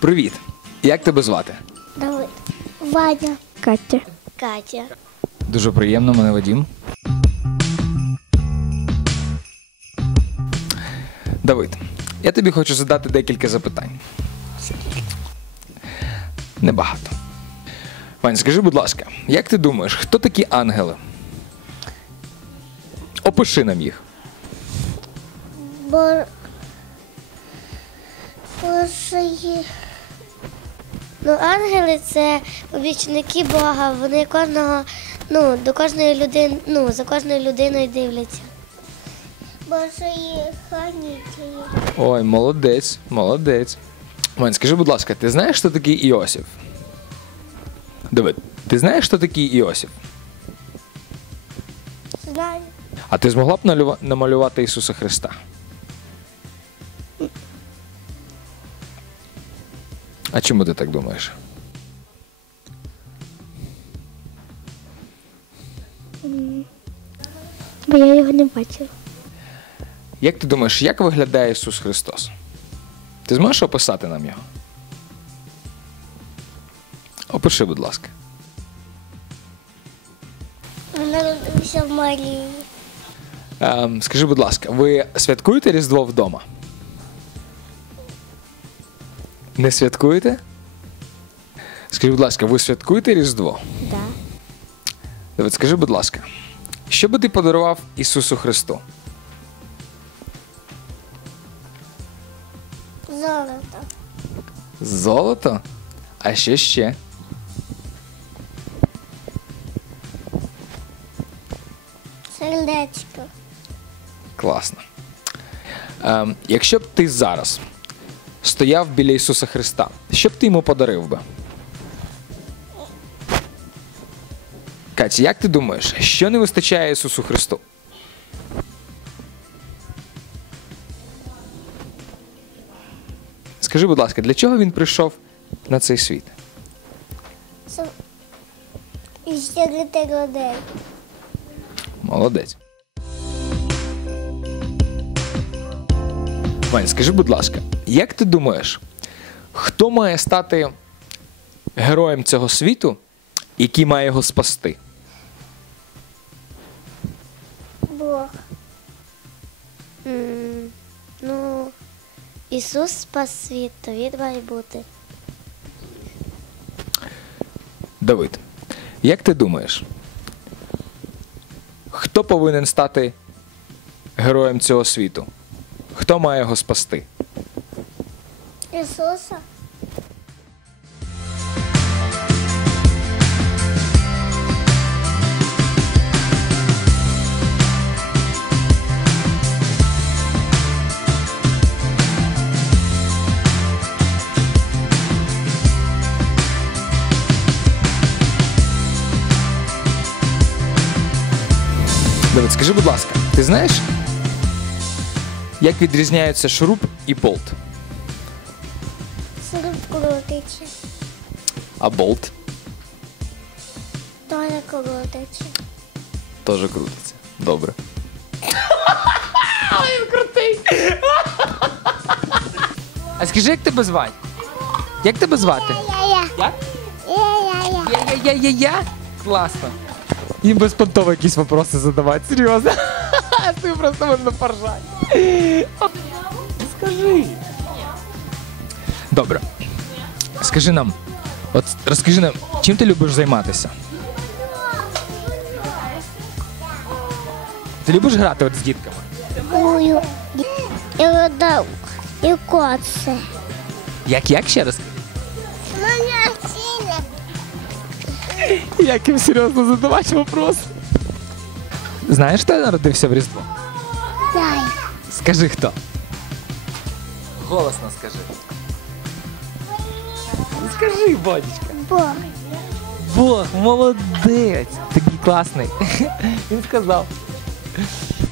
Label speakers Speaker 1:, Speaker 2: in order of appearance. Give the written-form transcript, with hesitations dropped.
Speaker 1: Привіт! Як тебе звати?
Speaker 2: Давид. Ваня.
Speaker 3: Катя.
Speaker 2: Катя.
Speaker 1: Дуже приємно, мене Вадим. Давид, я тобі хочу задати декілька запитань. Небагато. Вань, скажи, будь ласка, як ти думаєш, хто такі ангели? Опиши нам їх.
Speaker 2: Ангели – це помічники Бога. Вони до кожної людини, за кожною людиною дивляться. Божої хранителі.
Speaker 1: Ой, молодець, молодець. Вань, скажи, будь ласка, ти знаєш, хто такий Іосиф? Давид, ти знаєш, хто такий Іосиф?
Speaker 2: Знаю.
Speaker 1: А ти змогла б намалювати Ісуса Христа? А чому ти так думаєш?
Speaker 3: Бо я його не бачила.
Speaker 1: Як ти думаєш, як виглядає Ісус Христос? Ти зможеш описати нам його? Опиши, будь ласка.
Speaker 2: Він народився в Марії.
Speaker 1: Скажи, будь ласка, ви святкуєте Різдво вдома? Не святкуєте? Скажи, будь ласка, ви святкуєте Різдво?
Speaker 2: Да.
Speaker 1: Давид, скажи, будь ласка, що би ти подарував Ісусу Христу?
Speaker 2: Золото.
Speaker 1: Золото? А що ще?
Speaker 2: Сердечко.
Speaker 1: Класно. Якщо б ти зараз стояв біля Ісуса Христа, що б ти йому подарив би? Катя, як ти думаєш, що не вистачає Ісусу Христу? Скажи, будь ласка, для чого Він прийшов на цей світ?
Speaker 2: І ще для тих людей.
Speaker 1: Молодець. Вань, скажи, будь ласка, як ти думаєш, хто має стати героєм цього світу, який має його спасти?
Speaker 2: Бог. Ісус спас світ, то він має бути.
Speaker 1: Давид, як ти думаєш, хто повинен стати героєм цього світу? Хто має його спасти?
Speaker 2: Ісуса?
Speaker 1: Давид, скажи, будь ласка, ти знаєш, як відрізняються шуруп і болт?
Speaker 2: Шуруп крутиться.
Speaker 1: А болт
Speaker 2: Толя крутиться.
Speaker 1: теж крутиться. Добре. Він крутий. А скажи, як тебе звати? Як тебе звати?
Speaker 2: Я.
Speaker 1: Як? Я? Класно. Їм безпонтово якісь вопроси задавати, серйозно. Ти просто можна поржати. Скажи. Добре. Скажи нам, розкажи нам, чим ти любиш займатися? Ти любиш грати з дітками?
Speaker 2: Кую. І родав. І коце.
Speaker 1: Як ще раз?
Speaker 2: Мене сіля.
Speaker 1: Як їм серйозно задавати вопрос? Знаєш, хто народився в Різдво?
Speaker 2: Дай.
Speaker 1: Скажи, хто? Голосно скажи. Скажи, Бодічка.
Speaker 2: Бог.
Speaker 1: Бог, молодець. Такий класний. Він сказав.